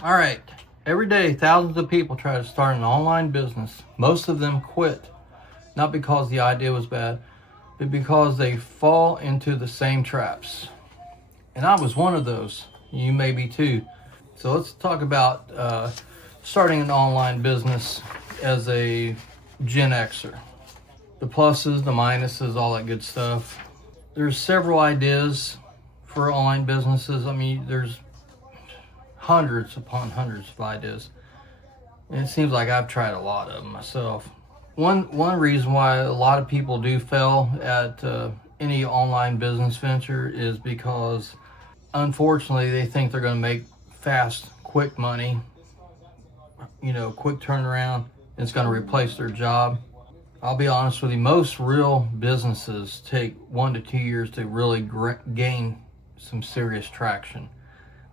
All right. Every day, thousands of people try to start an online business. Most of them quit, not because the idea was bad, but because they fall into the same traps. And I was one of those. You may be too. So let's talk about starting an online business as a Gen Xer. The pluses, the minuses, all that good stuff. There's several ideas for online businesses. I mean, there's hundreds upon hundreds of ideas. And it seems like I've tried a lot of them myself. One reason why a lot of people do fail at any online business venture is because, unfortunately, they think they're going to make fast, quick money, quick turnaround, and it's going to replace their job. I'll be honest with you, most real businesses take 1 to 2 years to really gain some serious traction.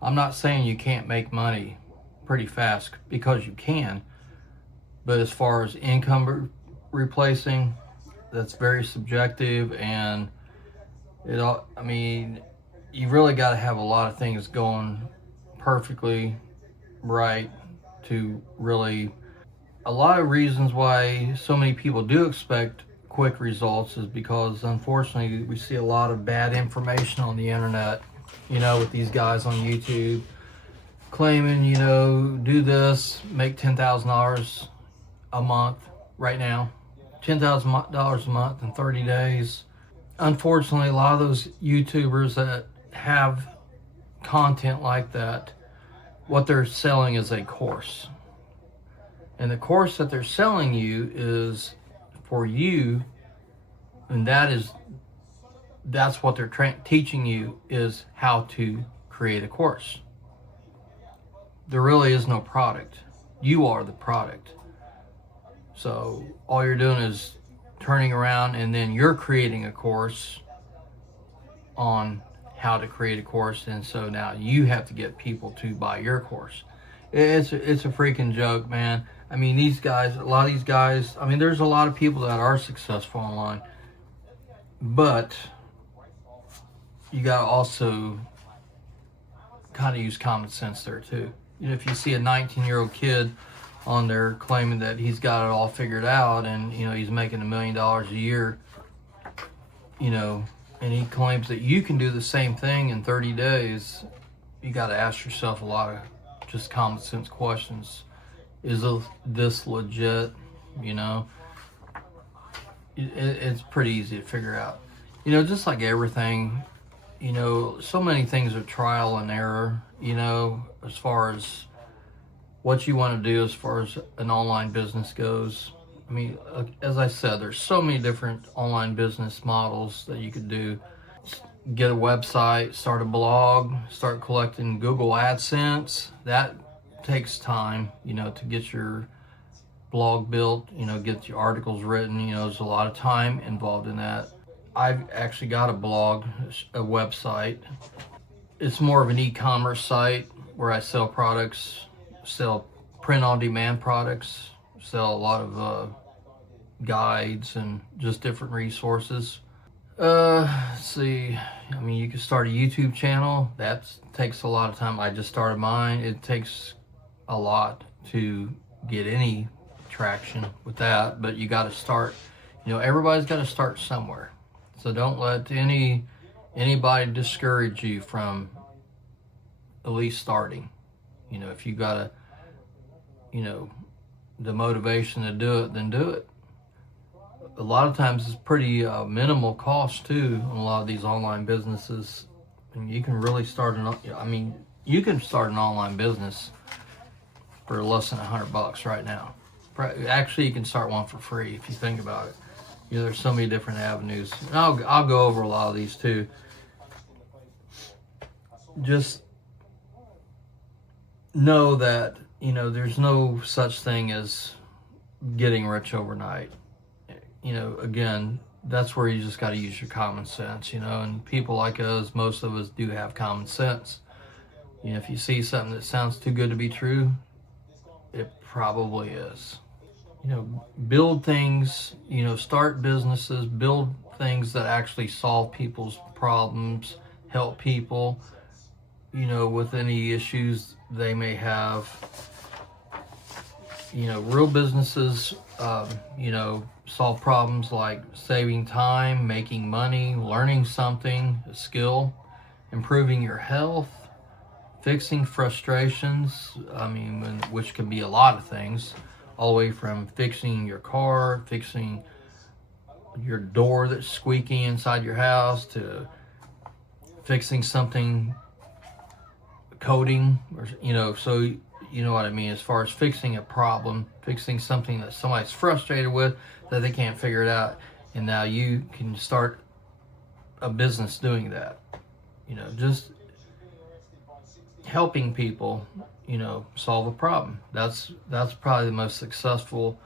I'm not saying you can't make money pretty fast, because you can, but as far as income replacing, that's very subjective, and you really got to have a lot of things going perfectly right to really. A lot of reasons why so many people do expect quick results is because, unfortunately, we see a lot of bad information on the internet, with these guys on YouTube claiming, do this, make $10,000 a month right now, $10,000 a month in 30 days. Unfortunately, a lot of those YouTubers that have content like that, what they're selling is a course. And the course that they're selling you is for you, and that's what they're teaching you, is how to create a course. There really is no product. You are the product. So all you're doing is turning around, and then you're creating a course on how to create a course, and so now you have to get people to buy your course. It's a freaking joke, man. I mean, a lot of these guys, there's a lot of people that are successful online, but you got to also kind of use common sense there too. If you see a 19-year-old kid on there claiming that he's got it all figured out, and he's making $1 million a year, and he claims that you can do the same thing in 30 days, you got to ask yourself a lot of just common sense questions. Is this legit? It's pretty easy to figure out. Just like everything, so many things are trial and error, as far as what you want to do as far as an online business goes. As I said, there's so many different online business models that you could do. Get a website, start a blog, start collecting Google AdSense. That takes time, to get your blog built, get your articles written. There's a lot of time involved in that. I've actually got a blog, a website. It's more of an e-commerce site where I sell products, sell print-on-demand products, sell a lot of guides and just different resources. Let's see. You can start a YouTube channel. That takes a lot of time. I just started mine. It takes a lot to get any traction with that, but you got to start. Everybody's got to start somewhere. So don't let anybody discourage you from at least starting. If you got the motivation to do it, then do it. A lot of times it's pretty minimal cost too on a lot of these online businesses, and you can really you can start an online business for less than $100 right now. Actually, you can start one for free if you think about it. There's so many different avenues. And I'll go over a lot of these too. Just know that there's no such thing as getting rich overnight. Again, that's where you just got to use your common sense, and people like us, most of us do have common sense. If you see something that sounds too good to be true, it probably is. Build things, start businesses, build things that actually solve people's problems, help people, with any issues they may have. Real businesses, solve problems like saving time, making money, learning something, a skill, improving your health, fixing frustrations. Which can be a lot of things, all the way from fixing your car, fixing your door that's squeaking inside your house, to fixing something, coding, or so you know what I mean, as far as fixing a problem, fixing something that somebody's frustrated with, that they can't figure it out, and now you can start a business doing that. Just helping people, solve a problem. That's probably the most successful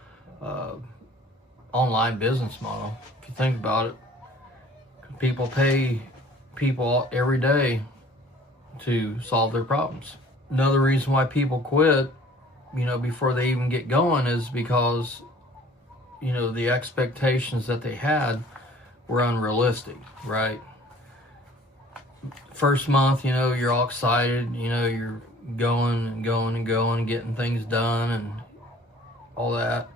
online business model, if you think about it. People pay people every day to solve their problems. Another reason why people quit, before they even get going, is because, the expectations that they had were unrealistic, right? First month, you're all excited, you're going and going and going, getting things done and all that.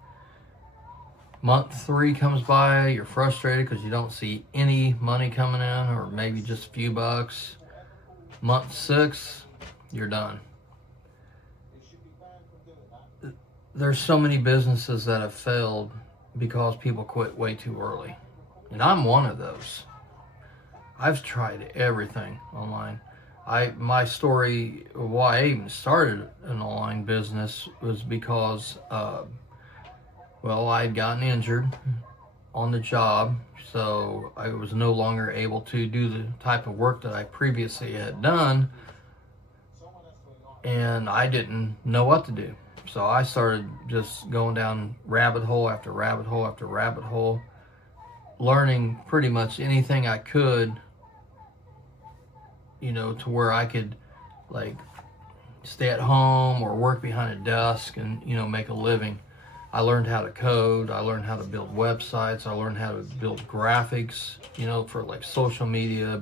Month 3 comes by, you're frustrated because you don't see any money coming in, or maybe just a few bucks. Month 6, you're done. There's so many businesses that have failed because people quit way too early. And I'm one of those. I've tried everything online. My story, why I even started an online business, was because, I'd gotten injured on the job, so I was no longer able to do the type of work that I previously had done, and I didn't know what to do. So I started just going down rabbit hole after rabbit hole after rabbit hole, learning pretty much anything I could, to where I could, like, stay at home or work behind a desk and, make a living. I learned how to code. I learned how to build websites. I learned how to build graphics, for like social media,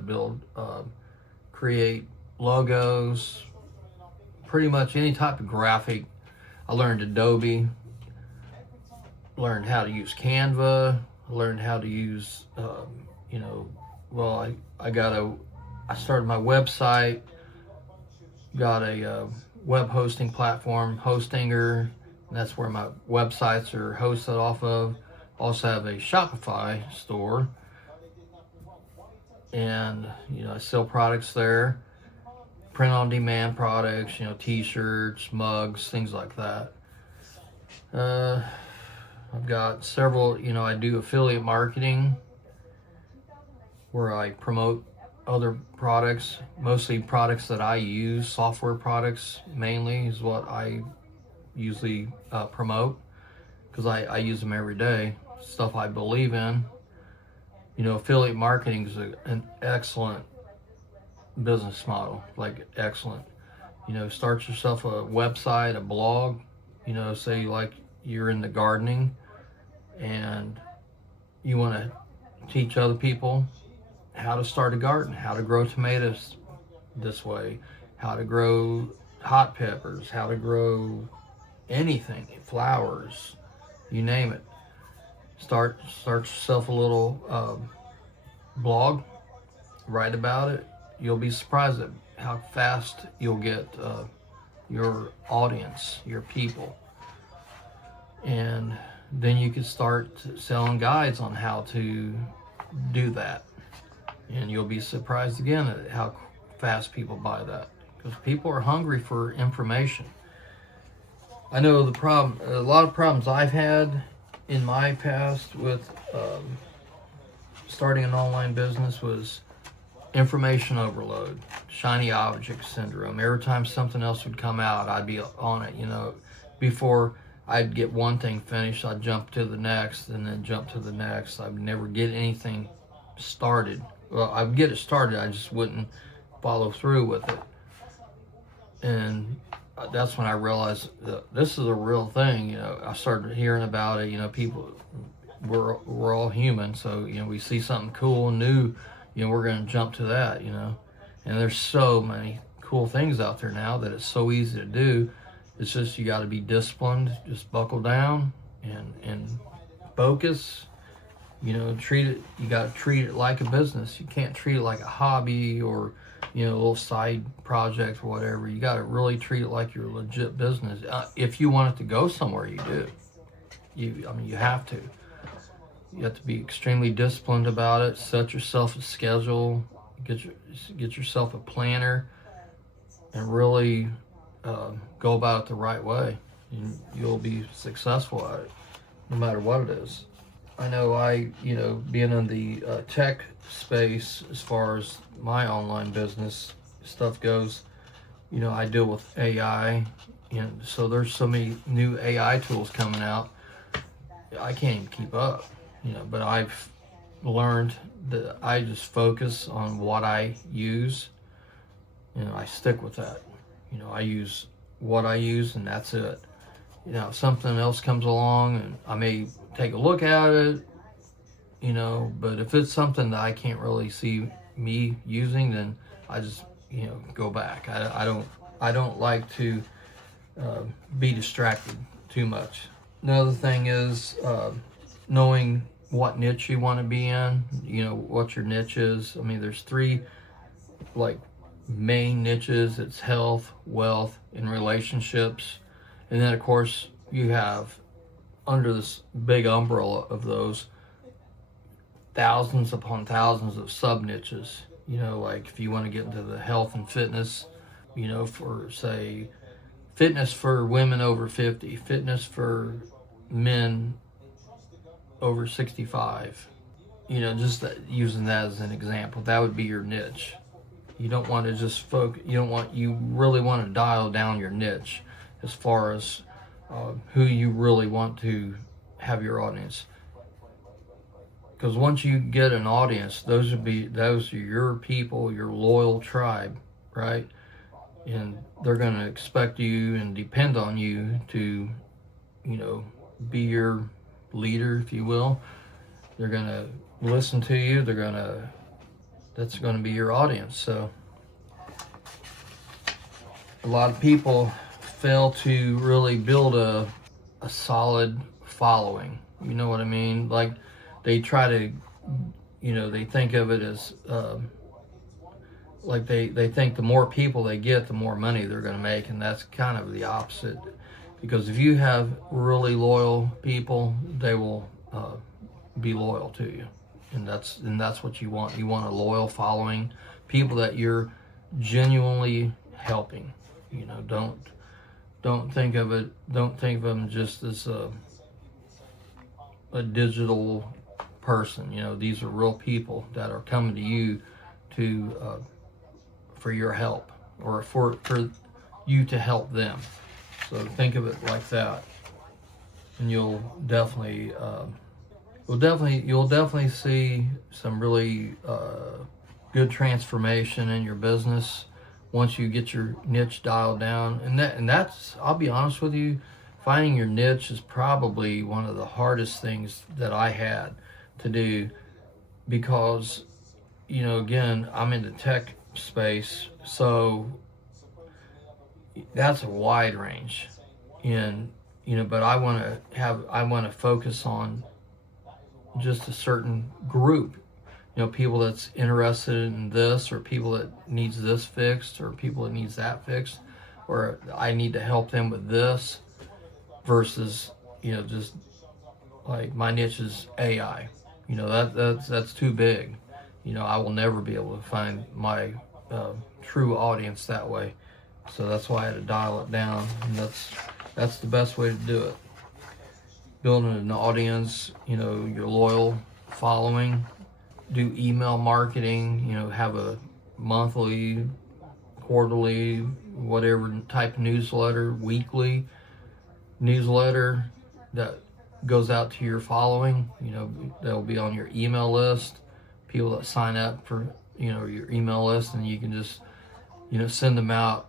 create logos, pretty much any type of graphic. I learned Adobe, learned how to use Canva, learned how to use, I started my website, got a web hosting platform, Hostinger, and that's where my websites are hosted off of. Also have a Shopify store, and I sell products there, print on demand products, t-shirts, mugs, things like that. I've got several, I do affiliate marketing where I promote other products, mostly products that I use. Software products mainly is what I usually promote, because I use them every day. Stuff I believe in. Affiliate marketing is an excellent business model, like excellent. Start yourself a website, a blog, say like you're into gardening and you want to teach other people how to start a garden, how to grow tomatoes this way, how to grow hot peppers, how to grow anything, flowers, you name it. Start yourself a little blog, write about it. You'll be surprised at how fast you'll get your audience, your people. And then you can start selling guides on how to do that. And you'll be surprised again at how fast people buy that, because people are hungry for information. I know a lot of problems I've had in my past with starting an online business was information overload, shiny object syndrome. Every time something else would come out, I'd be on it. Before I'd get one thing finished, I'd jump to the next and then jump to the next. I'd never get anything started. Well, I'd get it started, I just wouldn't follow through with it. And that's when I realized that this is a real thing. I started hearing about it. People, we're all human, so we see something cool and new, we're going to jump to that. And there's so many cool things out there now that it's so easy to do. It's just you got to be disciplined, just buckle down and focus. You know, treat it. You got to treat it like a business. You can't treat it like a hobby or, you know, a little side project or whatever. You got to really treat it like your legit business. If you want it to go somewhere, you do. I mean, you have to. You have to be extremely disciplined about it. Set yourself a schedule. Get yourself a planner, and really go about it the right way. And you'll be successful at it, no matter what it is. I know being in the tech space as far as my online business stuff goes, I deal with AI, and so there's so many new AI tools coming out, I can't even keep up, but I've learned that I just focus on what I use, I stick with that. I use what I use and that's it. If something else comes along and I may take a look at it, but if it's something that I can't really see me using, then I just, go back. I don't like to be distracted too much. Another thing is knowing what niche you want to be in, what your niche is. I mean, there's three main niches. It's health, wealth, and relationships. And then of course you have, under this big umbrella of those, thousands upon thousands of sub niches. Like if you want to get into the health and fitness, for say fitness for women over 50, fitness for men over 65, just using that as an example, that would be your niche. You don't want to just focus, you really want to dial down your niche as far as who you really want to have your audience. Because once you get an audience, those are your people, your loyal tribe, right? And they're going to expect you and depend on you to, be your leader, if you will. They're going to listen to you. That's going to be your audience. So a lot of people fail to really build a solid following. You know what I mean? Like they try to, they think of it as like they think the more people they get, the more money they're going to make, and that's kind of the opposite. Because if you have really loyal people, they will be loyal to you, and that's what you want. You want a loyal following, people that you're genuinely helping. Don't think of it. Don't think of them just as a digital person. These are real people that are coming to you to for your help, or for you to help them. So think of it like that, and you'll definitely see some really good transformation in your business once you get your niche dialed down. And that's, I'll be honest with you, finding your niche is probably one of the hardest things that I had to do, because again, I'm in the tech space, so that's a wide range, and but I want to focus on just a certain group, people that's interested in this, or people that needs this fixed, or people that needs that fixed, or I need to help them with this, versus just like my niche is AI. That's too big. I will never be able to find my true audience that way. So that's why I had to dial it down, and that's the best way to do it. Building an audience, your loyal following. Do email marketing, have a monthly, quarterly, whatever type of newsletter, weekly newsletter that goes out to your following. They'll be on your email list. People that sign up for, your email list, and you can just, send them out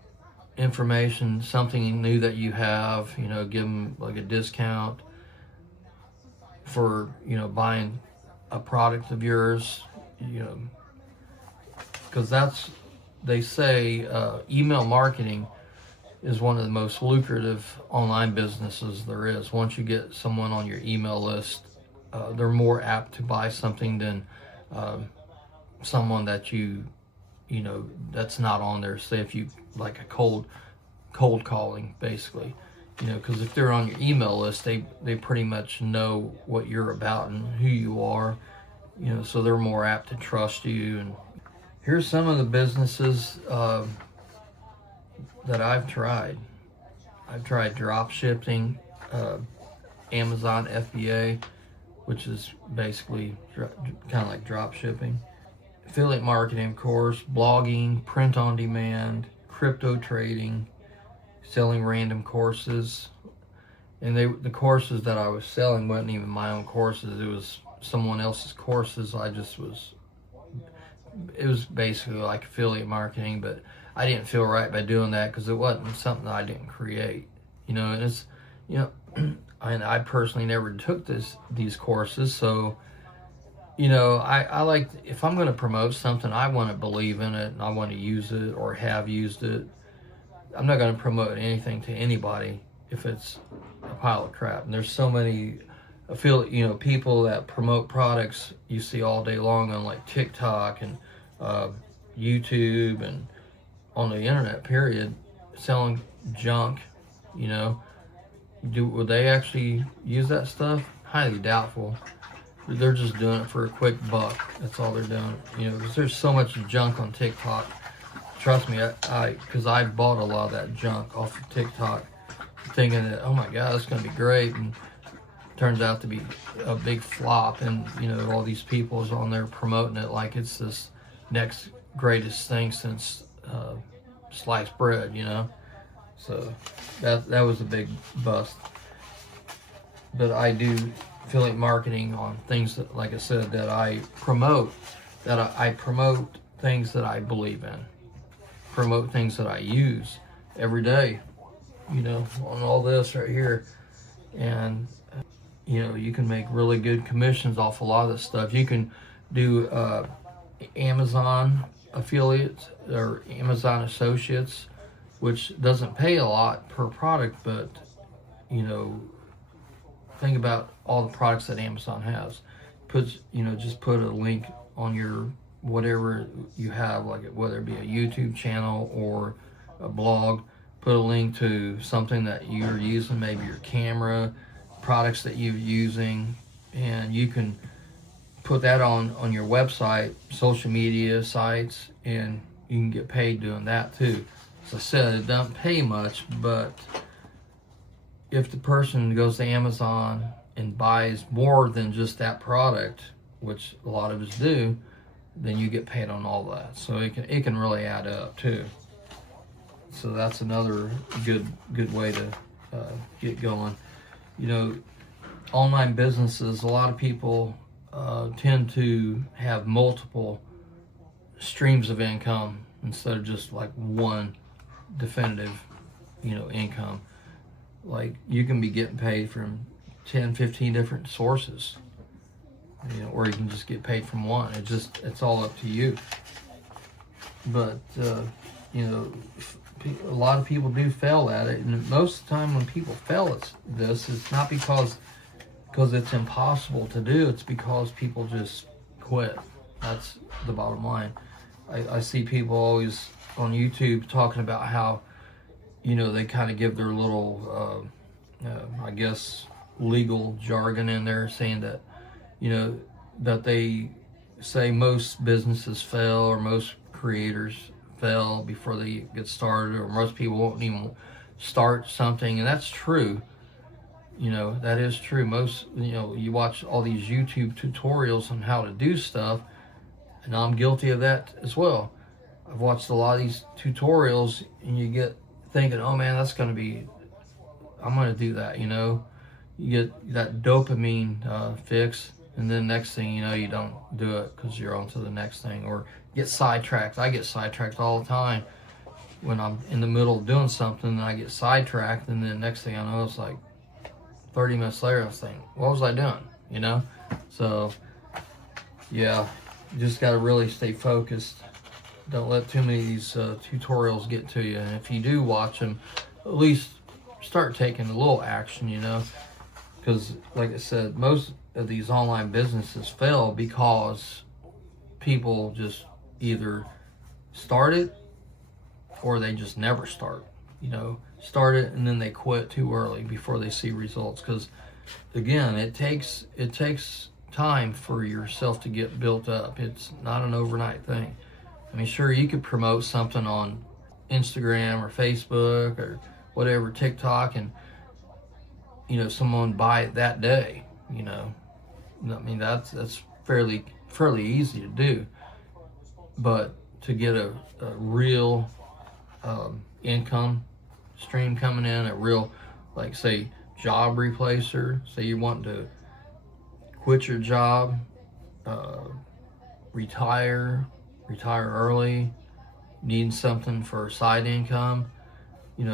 information, something new that you have, give them like a discount for, buying a product of yours, because that's they say email marketing is one of the most lucrative online businesses there is. Once you get someone on your email list, they're more apt to buy something than someone that you know that's not on there. Say if you like a cold calling, basically, you know, because if they're on your email list, they pretty much know what you're about and who you are, you know, so they're more apt to trust you. And here's some of the businesses that I've tried. I've tried drop shipping, Amazon FBA, which is basically kind of like drop shipping. Affiliate marketing, of course, blogging, print on demand, crypto trading, selling random courses. And the courses that I was selling wasn't even my own courses, it was someone else's courses. It was basically like affiliate marketing, but I didn't feel right by doing that because it wasn't something that I didn't create. You know, and it's, you know, and I personally never took these courses, so you know, I like, if I'm going to promote something, I want to believe in it and I want to use it or have used it. I'm not going to promote anything to anybody if it's a pile of crap. And there's so many people that promote products you see all day long on like TikTok and YouTube and on the internet, period, selling junk. You know, would they actually use that stuff? Highly doubtful. They're just doing it for a quick buck. That's all they're doing. You know, because there's so much junk on TikTok. Trust me, because I bought a lot of that junk off of TikTok, thinking that, oh my God, it's going to be great, and turns out to be a big flop. And you know, all these people is on there promoting it like it's this next greatest thing since sliced bread. You know, so that was a big bust. But I do affiliate marketing on things that, like I said, that I promote. I promote things that I believe in, promote things that I use every day, you know, on all this right here. And you know, you can make really good commissions off a lot of this stuff. You can do Amazon affiliates or Amazon associates, which doesn't pay a lot per product, but you know, think about all the products that Amazon has. Just put a link on your whatever you have, like whether it be a YouTube channel or a blog. Put a link to something that you're using, maybe your camera, products that you're using, and you can put that on your website, social media sites, and you can get paid doing that too. As I said, it doesn't pay much, but if the person goes to Amazon and buys more than just that product, which a lot of us do, then you get paid on all that. So it can really add up too. So that's another good way to get going. You know, online businesses, a lot of people tend to have multiple streams of income instead of just like one definitive, you know, income. Like you can be getting paid from 10, 15 different sources, you know, or you can just get paid from one. It's all up to you. But you know, a lot of people do fail at it, and most of the time when people fail at this, it's not because it's impossible to do. It's because people just quit. That's the bottom line. I see people always on YouTube talking about how, you know, they kind of give their little, I guess, legal jargon in there, saying that, you know, that they say most businesses fail or most creators fail before they get started, or most people won't even start something, and that's true. You know, that is true. Most, you know, you watch all these YouTube tutorials on how to do stuff, and I'm guilty of that as well. I've watched a lot of these tutorials, and you get thinking, oh man, I'm going to do that, you know. You get that dopamine fix, and then next thing you know, you don't do it because you're on to the next thing, or get sidetracked. I get sidetracked all the time when I'm in the middle of doing something, and I get sidetracked, and then next thing I know, it's like 30 minutes later, I was thinking, what was I doing, you know? So, yeah, you just got to really stay focused Don't let too many of these tutorials get to you. And if you do watch them, at least start taking a little action, because like I said, most of these online businesses fail because people just either start it or they just never start. Start it and then they quit too early before they see results. Because again, it takes time for yourself to get built up. It's not an overnight thing. I mean, sure, you could promote something on Instagram or Facebook or whatever, TikTok, and someone buy it that day. I mean, that's fairly easy to do. But to get a real income stream coming in, a real, like, say, job replacer, say you want to quit your job, retire early, needing something for side income,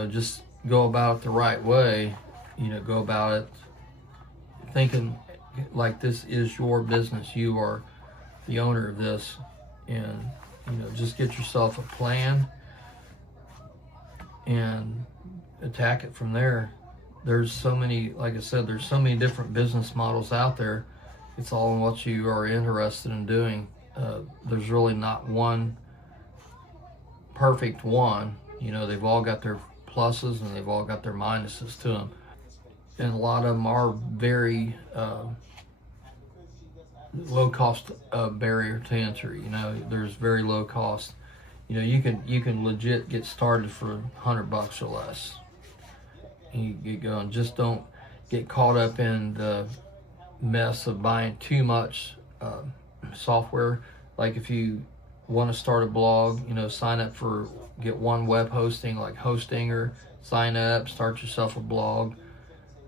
just go about it the right way. Go about it thinking like this is your business. You are the owner of this, and just get yourself a plan and attack it from there. There's so many, like I said, there's so many different business models out there. It's all in what you are interested in doing. There's really not one perfect one. They've all got their pluses and they've all got their minuses to them. And a lot of them are very low cost barrier to entry. There's very low cost. You can legit get started for $100 or less. And you get going. Just don't get caught up in the mess of buying too much software. Like if you want to start a blog, sign up for, get one web hosting like Hostinger, sign up, start yourself a blog.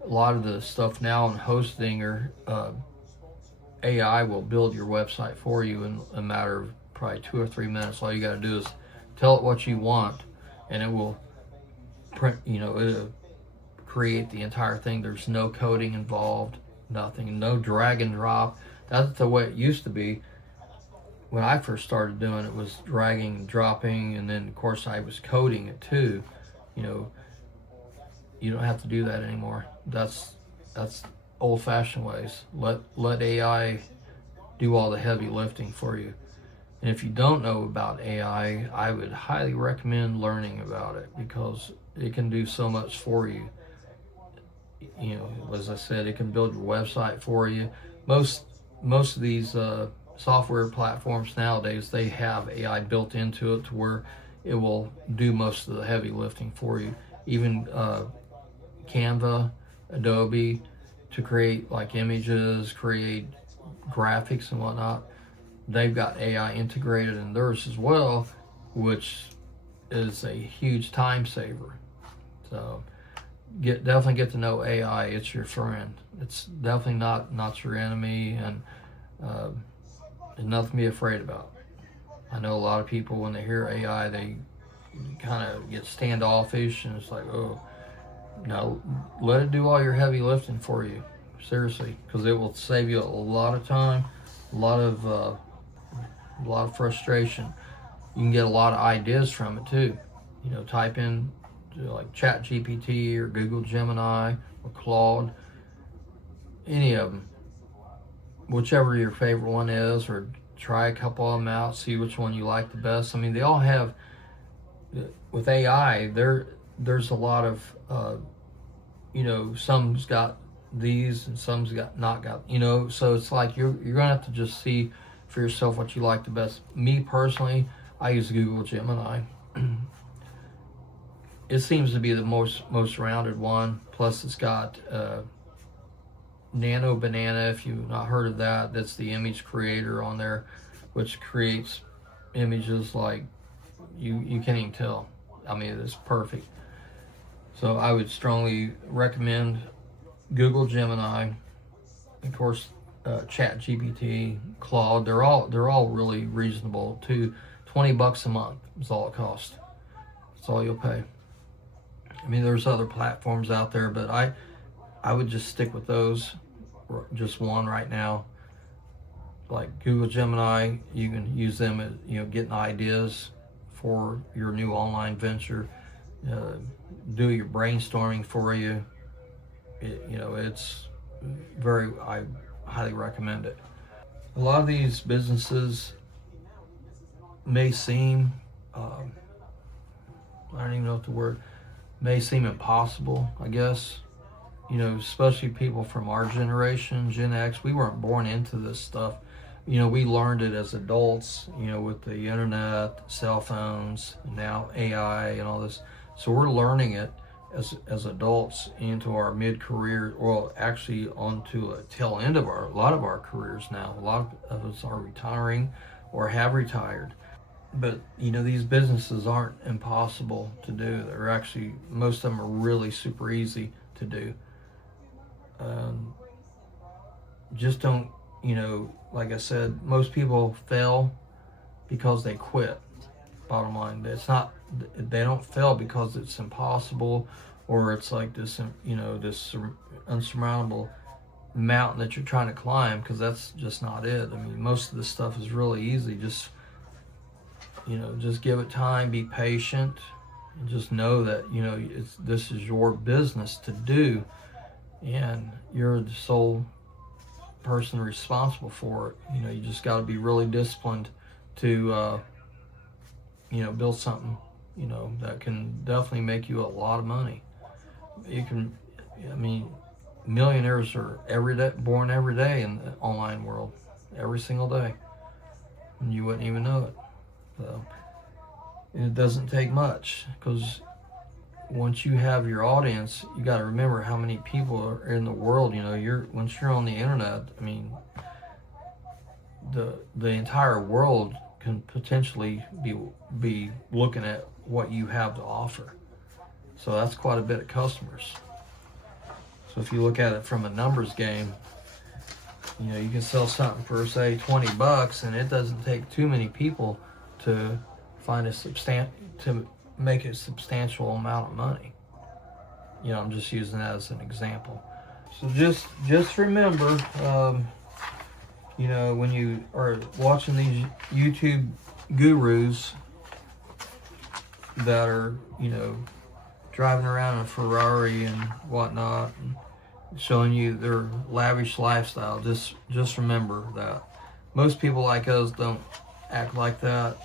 A lot of the stuff now on Hostinger, AI will build your website for you in a matter of probably 2 or 3 minutes. All you got to do is tell it what you want, and it will print. It'll create the entire thing. There's no coding involved, nothing, no drag and drop. That's the way it used to be. When I first started doing it, was dragging and dropping, and then of course I was coding it too. You don't have to do that anymore. That's old-fashioned ways. Let AI do all the heavy lifting for you. And if you don't know about AI, I would highly recommend learning about it, because it can do so much for you. As I said, it can build your website for you. Most of these software platforms nowadays, they have AI built into it to where it will do most of the heavy lifting for you. Even Canva, Adobe, to create like images, create graphics and whatnot, they've got AI integrated in theirs as well, which is a huge time saver. So definitely get to know AI. It's your friend. It's definitely not your enemy, and there's nothing to be afraid about. I know a lot of people, when they hear AI, they kind of get standoffish, and it's like, oh, no, let it do all your heavy lifting for you. Seriously, because it will save you a lot of time, a lot of frustration. You can get a lot of ideas from it too. Type in like ChatGPT or Google Gemini or Claude, any of them, whichever your favorite one is, or try a couple of them out, see which one you like the best. I mean, they all have, with AI, there's a lot of some's got these and some's not got, so it's like you're gonna have to just see for yourself what you like the best. Me personally, I use Google Gemini. It seems to be the most rounded one. Plus it's got Nano Banana, if you've not heard of that. That's the image creator on there, which creates images like you can't even tell. I mean, it's perfect. So I would strongly recommend Google Gemini, of course, ChatGPT, Claude. They're all really reasonable too. $20 a month is all it costs. That's all you'll pay. I mean, there's other platforms out there, but I would just stick with those, just one right now. like Google Gemini, you can use them as, getting ideas for your new online venture, do your brainstorming for you. It's I highly recommend it. A lot of these businesses may seem, I don't even know what the word, may seem impossible, I guess. Especially people from our generation, Gen X, we weren't born into this stuff. We learned it as adults, with the internet, cell phones, now AI and all this. So we're learning it as adults into our mid-career, well, actually onto a tail end of a lot of our careers now. A lot of us are retiring or have retired. But these businesses aren't impossible to do. They're actually, most of them are really super easy to do. Just don't, like I said, most people fail because they quit. Bottom line, they don't fail because it's impossible, or it's like this, this unsurmountable mountain that you're trying to climb, because that's just not it. I mean, most of this stuff is really easy. Just give it time, be patient, and just know that this is your business to do, and you're the sole person responsible for it. You just got to be really disciplined to build something that can definitely make you a lot of money. Millionaires are born every day in the online world, every single day, and you wouldn't even know it. So it doesn't take much, because once you have your audience, you got to remember how many people are in the world. Once you're on the internet, I mean, the entire world can potentially be looking at what you have to offer. So that's quite a bit of customers. So if you look at it from a numbers game, you can sell something for, say, $20, and it doesn't take too many people to find to make a substantial amount of money. I'm just using that as an example. So just remember, when you are watching these YouTube gurus that are, driving around in a Ferrari and whatnot, and showing you their lavish lifestyle, just remember that most people like us don't act like that.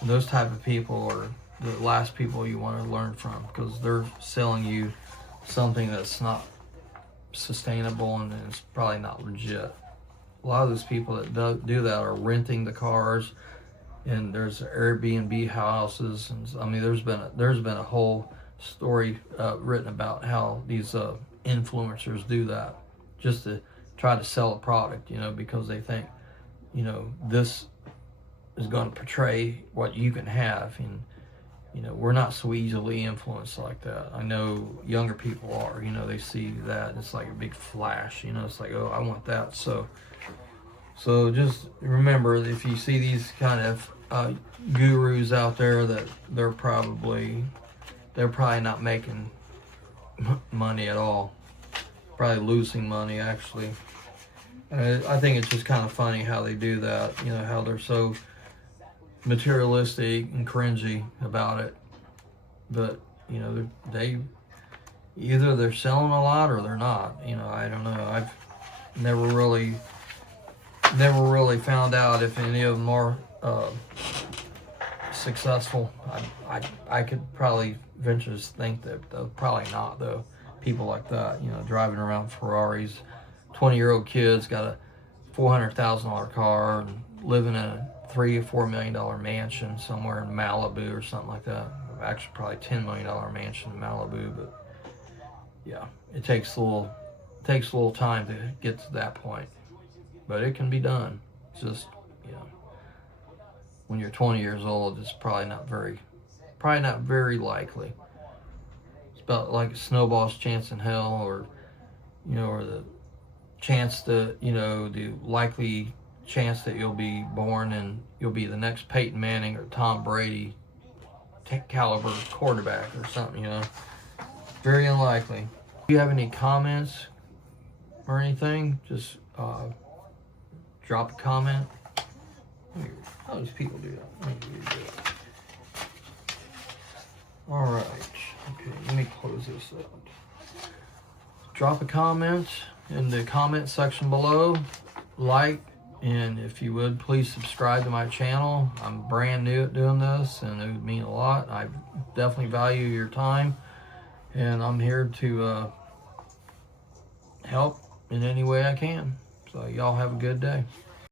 And those type of people are the last people you want to learn from, because they're selling you something that's not sustainable and it's probably not legit. A lot of those people that do that are renting the cars, and there's Airbnb houses, and I mean, there's been a whole story written about how these influencers do that just to try to sell a product, because they think, this is going to portray what you can have. And we're not so easily influenced like that. I know younger people are. They see that it's like a big flash. It's like, oh, I want that. So just remember, if you see these kind of gurus out there, that they're probably not making money at all. Probably losing money, actually. I think it's just kind of funny how they do that. How they're so materialistic and cringy about it. But they either they're selling a lot or they're not. I don't know. I've never really found out if any of them are successful. I could probably venture to think that they're probably not, though. People like that, driving around Ferraris, 20-year-old kids got a $400,000 car and living in a $3 or $4 million mansion somewhere in Malibu or something like that. Actually, probably $10 million mansion in Malibu, but yeah, it takes a little time to get to that point, but it can be done. It's just, when you're 20 years old, it's probably not very likely. It's about like a snowball's chance in hell, or the chance that the likely chance that you'll be born and you'll be the next Peyton Manning or Tom Brady caliber quarterback or something. Very unlikely. If you have any comments or anything, just drop a comment. How does people do that? Let me do that. All right. Okay, let me close this out. Drop a comment in the comment section below. Like, and if you would, please subscribe to my channel. I'm brand new at doing this, and it would mean a lot. I definitely value your time, and I'm here to help in any way I can. So y'all have a good day.